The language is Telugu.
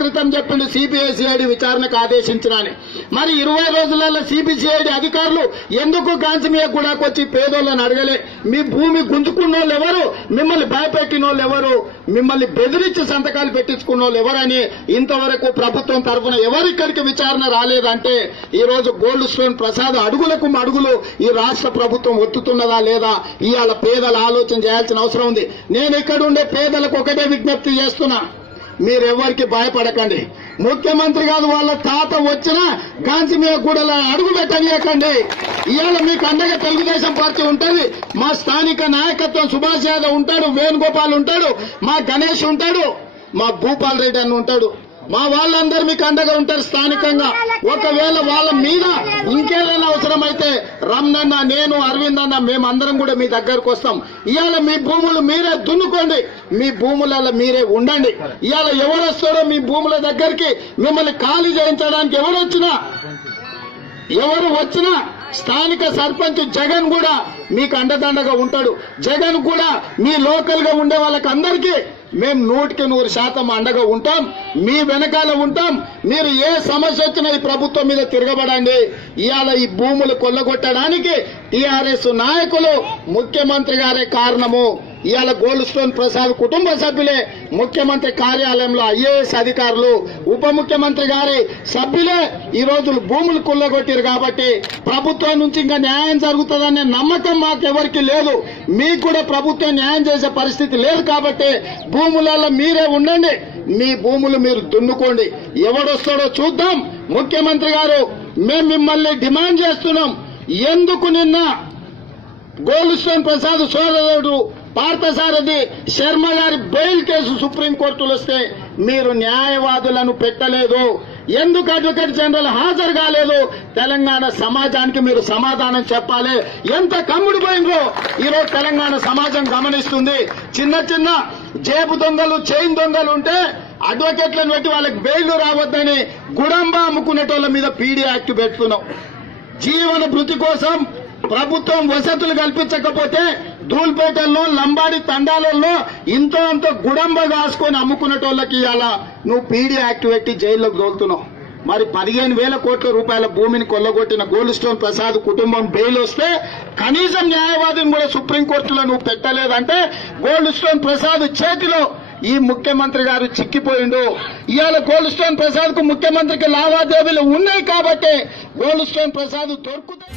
క్రితం చెప్పిండు సిబిఐ విచారణకు ఆదేశించనని. మరి 20 రోజులలో సిబిసిఐడి అధికారులు ఎందుకు గాంచిమియా గూడకు వచ్చి పేదోళ్ళని అడగలే? మీ భూమి గుంజుకున్న వాళ్ళు ఎవరు, మిమ్మల్ని భయపెట్టిన వాళ్ళు ఎవరు, మిమ్మల్ని బెదిరించి సంతకాలు పెట్టించుకున్న వాళ్ళు ఎవరని ఇంతవరకు ప్రభుత్వం తరఫున ఎవరిక్కడికి విచారణ రాలేదంటే ఈ రోజు గోల్డ్ స్టోన్ ప్రసాద్ అడుగులకు అడుగులు ఈ రాష్ట్ర ప్రభుత్వం ఒత్తుతున్నదా లేదా ఇవాళ పేదల ఆలోచన చేయాల్సిన అవసరం ఉంది. నేను ఇక్కడ ఉండే పేదలకు ఒకటే విజ్ఞప్తి చేస్తున్నా, మీరెవరికి భయపడకండి. ముఖ్యమంత్రి కాదు వాళ్ళ తాత వచ్చినా గాంచిమియా గూడలో అడుగు పెట్టనీయకండి. ఇవాళ మీకు అండగా తెలుగుదేశం పార్టీ ఉంటుంది, మా స్థానిక నాయకత్వం సుభాష్ యాదవ్ ఉంటాడు, వేణుగోపాల్ ఉంటాడు, మా గణేష్ ఉంటాడు, మా భూపాల్ రెడ్డి అన్న ఉంటాడు, మా వాళ్ళందరూ మీకు అండగా ఉంటారు స్థానికంగా. ఒకవేళ వాళ్ళ మీద ఇంకేదైనా అవసరమైతే రమణన్న, నేను, అరవింద్ అన్న మేమందరం కూడా మీ దగ్గరకు వస్తాం. ఇవాళ మీ భూములు మీరే దున్నుకోండి, మీ భూములలో మీరే ఉండండి. ఇవాళ ఎవరు వస్తారో మీ భూముల దగ్గరికి మిమ్మల్ని ఖాళీ చేయించడానికి ఎవరు వచ్చినా స్థానిక సర్పంచ్ జగన్ కూడా మీకు అండదండగా ఉంటాడు. జగన్ కూడా మీ లోకల్ గా ఉండే వాళ్ళకి అందరికీ మేము 100% అండగా ఉంటాం, మీ వెనకాల ఉంటాం. మీరు ఏ సమస్య వచ్చినా ఈ ప్రభుత్వం మీద తిరగబడండి. ఇవాళ ఈ భూములు కొల్లగొట్టడానికి టీఆర్ఎస్ నాయకులు, ముఖ్యమంత్రి గారే కారణము. ఇవాళ గోల్డ్ స్టోన్ ప్రసాద్ కుటుంబ సభ్యులే ముఖ్యమంత్రి కార్యాలయంలో ఐఏఎస్ అధికారులు, ఉప ముఖ్యమంత్రి గారి సభ్యులే ఈ రోజు భూములు కొల్లగొట్టారు. కాబట్టి ప్రభుత్వం నుంచి ఇంకా న్యాయం జరుగుతుందనే నమ్మకం మాకెవరికి లేదు. మీకు కూడా ప్రభుత్వం న్యాయం చేసే పరిస్థితి లేదు. కాబట్టి భూములలో మీరే ఉండండి, మీ భూములు మీరు దున్నుకోండి. ఎవడొస్తాడో చూద్దాం. ముఖ్యమంత్రి గారు మేము మిమ్మల్ని డిమాండ్ చేస్తున్నాం. ఎందుకు నిన్న గోల్డ్ స్టోన్ ప్రసాద్ సోదరుడు పార్థసారథి శర్మ గారి బెయిల్ కేసు సుప్రీంకోర్టులో వస్తే మీరు న్యాయవాదులను పెట్టలేదు? ఎందుకు అడ్వకేట్ జనరల్ హాజరు కాలేదు? తెలంగాణ సమాజానికి మీరు సమాధానం చెప్పాలి. ఎంత కమ్ముడు పోయినరో ఈరోజు తెలంగాణ సమాజం గమనిస్తుంది. చిన్న చిన్న జేబు దొంగలు, చైన్ దొంగలు ఉంటే అడ్వకేట్లను పెట్టి వాళ్ళకి బెయిల్ రావద్దని గుడంబ అమ్ముకునేటోళ్ల మీద పీడీ యాక్ట్ పెడుతున్నాం. జీవన భృతి కోసం ప్రభుత్వం వసతులు కల్పించకపోతే ధూల్పేటల్లో, లంబాడి తండాలలో ఇంతో అంతో గుడంబ కాసుకొని అమ్ముకునేటోళ్ళకి అలా నువ్వు పీడీ యాక్ట్ పెట్టి జైల్లోకి దోలుతున్నావు. మరి 15,000 కోట్ల రూపాయల భూమిని కొల్లగొట్టిన గోల్డ్ స్టోన్ ప్రసాద్ కుటుంబం బెయిల్ వస్తే కనీసం న్యాయవాదిని కూడా సుప్రీంకోర్టులో నువ్వు పెట్టలేదంటే గోల్డ్ స్టోన్ ప్రసాద్ చేతిలో ఈ ముఖ్యమంత్రి గారు చిక్కిపోయిండు. ఇవాళ గోల్డ్ స్టోన్ ప్రసాద్ కు ముఖ్యమంత్రికి లావాదేవీలు ఉన్నాయి కాబట్టి గోల్డ్ స్టోన్ ప్రసాద్ దొరుకుతాయి.